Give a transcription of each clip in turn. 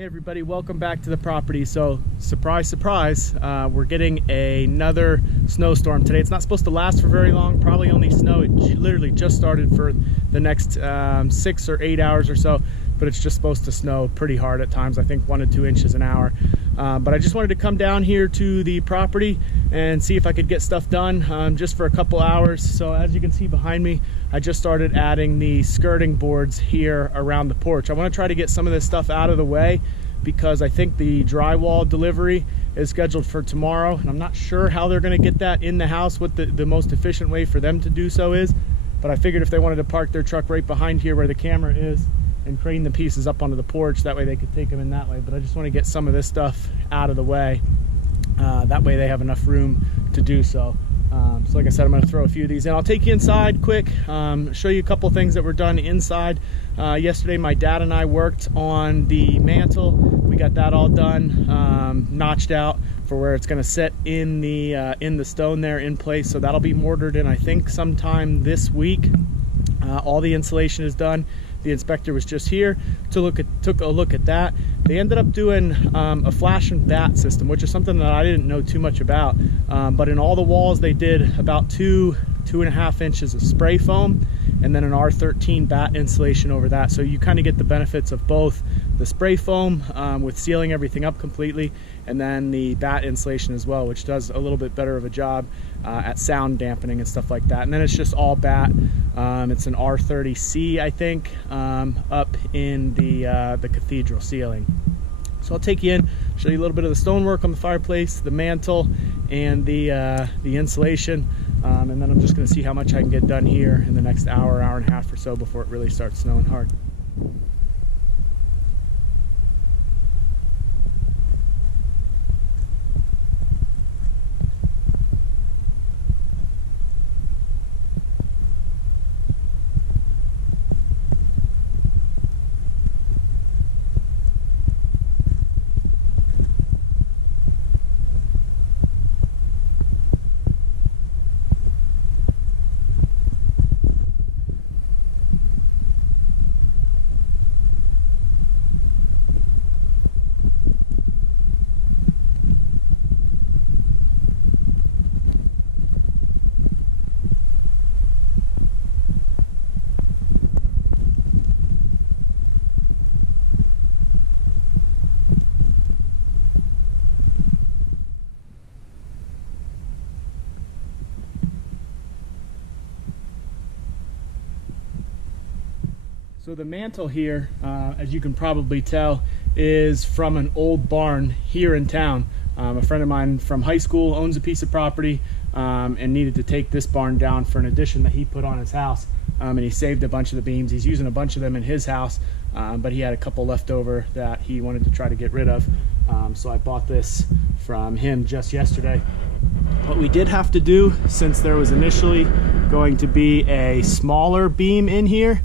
Hey everybody, welcome back to the property. So surprise, surprise, we're getting another snowstorm today. It's not supposed to last for very long, probably only snow. It literally just started for the next 6 or 8 hours or so, but it's just supposed to snow pretty hard at times, I think 1 to 2 inches an hour. But I just wanted to come down here to the property and see if I could get stuff done just for a couple hours. So as you can see behind me, I just started adding the skirting boards here around the porch. I want to try to get some of this stuff out of the way because I think the drywall delivery is scheduled for tomorrow, and I'm not sure how they're going to get that in the house, what the most efficient way for them to do so is. But I figured if they wanted to park their truck right behind here where the camera is and crane the pieces up onto the porch, that way they could take them in that way. But I just want to get some of this stuff out of the way. That way they have enough room to do so. So like I said, I'm going to throw a few of these in. I'll take you inside quick, show you a couple things that were done inside. Yesterday my dad and I worked on the mantle. We got that all done, notched out for where it's going to sit in the stone there in place. So that'll be mortared in, I think, sometime this week. All the insulation is done. The inspector was just here to took a look at that. They ended up doing a flash and batt system, which is something that I didn't know too much about. But in all the walls, they did about 2.5 inches of spray foam, and then an R13 batt insulation over that. So you kind of get the benefits of both the spray foam with sealing everything up completely, and then the batt insulation as well, which does a little bit better of a job at sound dampening and stuff like that. And then it's just all batt. It's an R30C, I think, up in the cathedral ceiling. So I'll take you in, show you a little bit of the stonework on the fireplace, the mantle, and the insulation. And then I'm just going to see how much I can get done here in the next hour and a half or so before it really starts snowing hard. So the mantle here, as you can probably tell, is from an old barn here in town. A friend of mine from high school owns a piece of property and needed to take this barn down for an addition that he put on his house. And he saved a bunch of the beams. He's using a bunch of them in his house, but he had a couple left over that he wanted to try to get rid of. So I bought this from him just yesterday. What we did have to do, since there was initially going to be a smaller beam in here,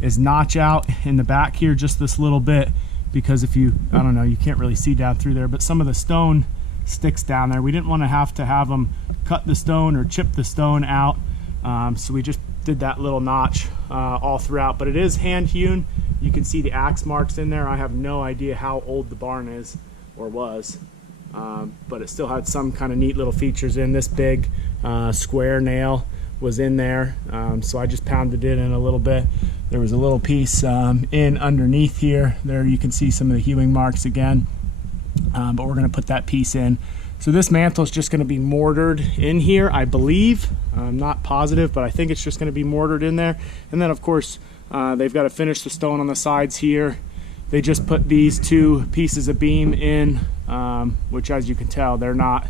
is notch out in the back here just this little bit, because if you, I don't know, you can't really see down through there, but some of the stone sticks down there. We didn't want to have them cut the stone or chip the stone out, so we just did that little notch all throughout. But it is hand hewn. You can see the axe marks in there. I have no idea how old the barn is or was, but it still had some kind of neat little features in. This big square nail was in there, so I just pounded it in a little bit. There was a little piece in underneath here. There you can see some of the hewing marks again, but we're going to put that piece in. So this mantle is just going to be mortared in here, I believe. I'm not positive, but I think it's just going to be mortared in there. And then of course they've got to finish the stone on the sides here. They just put these 2 pieces of beam in, which, as you can tell, they're not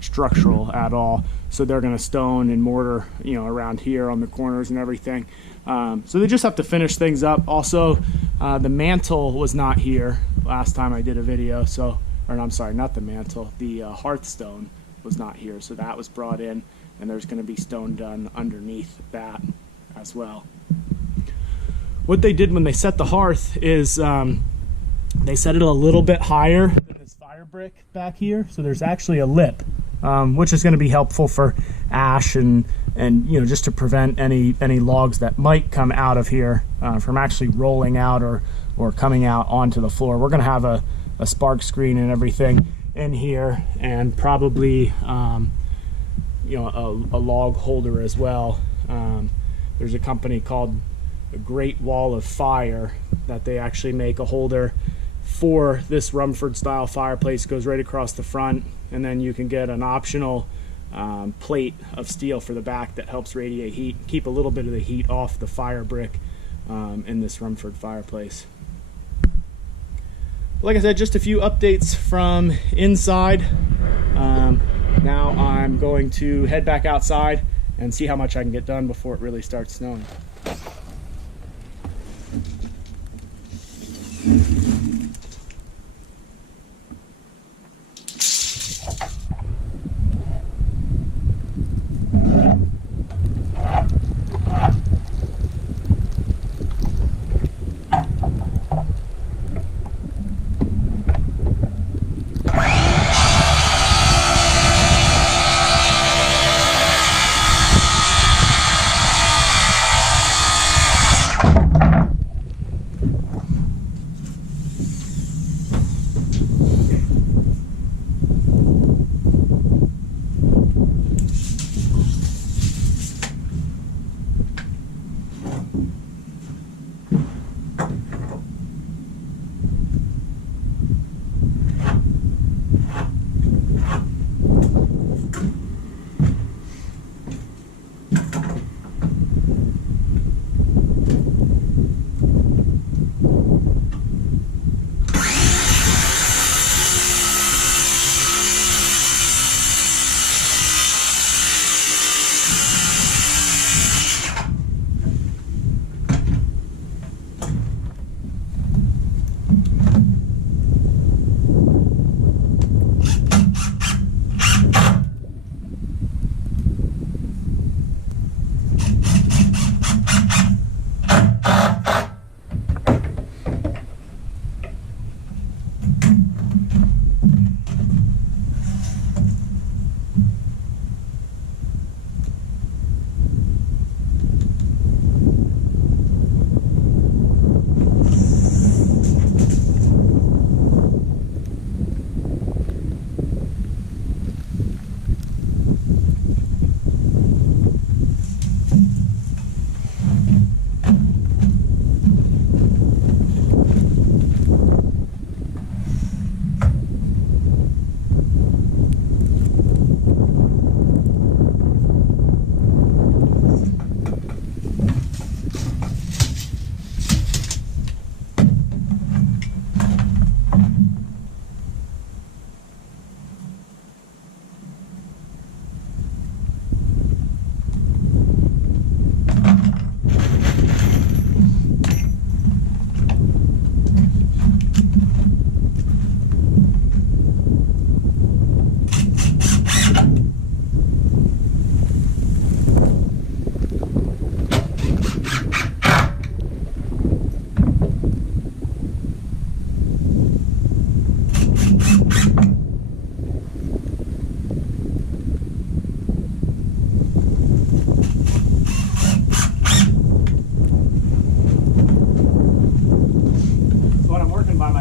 structural at all. So they're going to stone and mortar, you know, around here on the corners and everything. So they just have to finish things up. Also, the mantle was not here last time I did a video. So, or I'm sorry, not the mantle. The hearthstone was not here. So that was brought in, and there's going to be stone done underneath that as well. What they did when they set the hearth is they set it a little bit higher than this fire brick back here. So there's actually a lip which is going to be helpful for ash and you know, just to prevent any logs that might come out of here from actually rolling out or coming out onto the floor. We're going to have a spark screen and everything in here, and probably you know, a log holder as well. There's a company called a Great Wall of Fire that they actually make a holder for this Rumford style fireplace. Goes right across the front, and then you can get an optional plate of steel for the back that helps radiate heat, keep a little bit of the heat off the fire brick in this Rumford fireplace. Like I said, just a few updates from inside. Now I'm going to head back outside and see how much I can get done before it really starts snowing.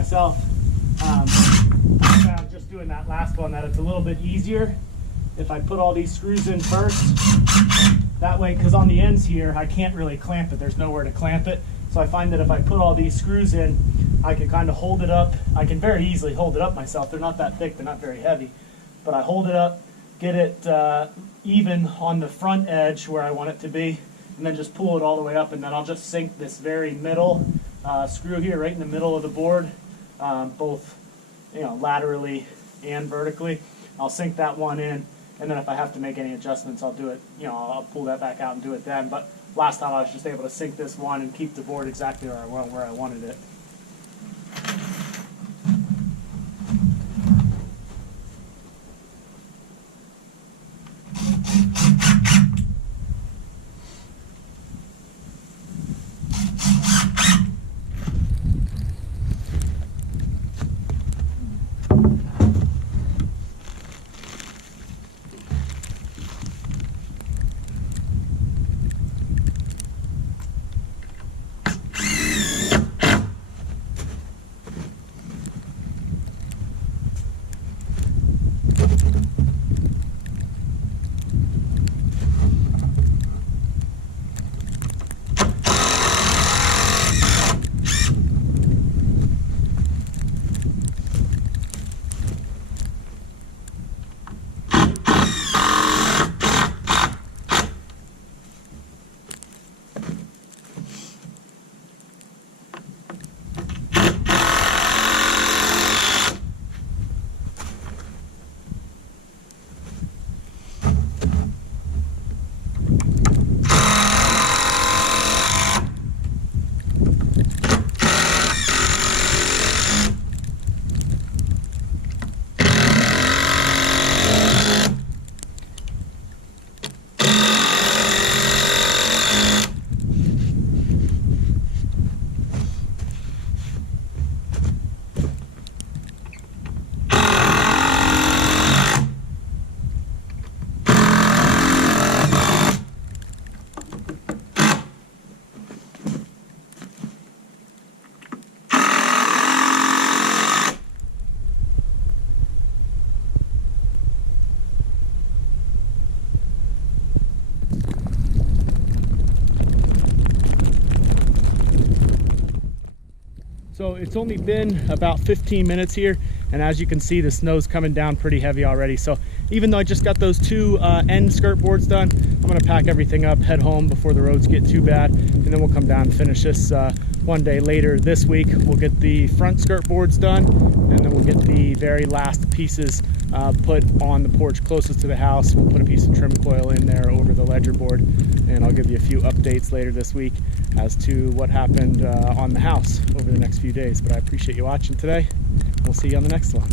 myself. I found just doing that last one that it's a little bit easier if I put all these screws in first. That way, because on the ends here, I can't really clamp it. There's nowhere to clamp it. So I find that if I put all these screws in, I can kind of hold it up. I can very easily hold it up myself. They're not that thick, they're not very heavy. But I hold it up, get it even on the front edge where I want it to be, and then just pull it all the way up, and then I'll just sink this very middle screw here right in the middle of the board, both laterally and vertically. I'll sink that one in, and then if I have to make any adjustments, I'll do it, I'll pull that back out and do it then. But last time I was just able to sink this one and keep the board exactly where I wanted it. So it's only been about 15 minutes here, and as you can see, the snow's coming down pretty heavy already. So even though I just got those two end skirt boards done, I'm gonna pack everything up, head home before the roads get too bad, and then we'll come down and finish this one day later this week. We'll get the front skirt boards done, and then we'll get the very last pieces put on the porch closest to the house. We'll put a piece of trim coil in there over the ledger board, and I'll give you a few updates later this week as to what happened on the house over the next few days. But I appreciate you watching today. We'll see you on the next one.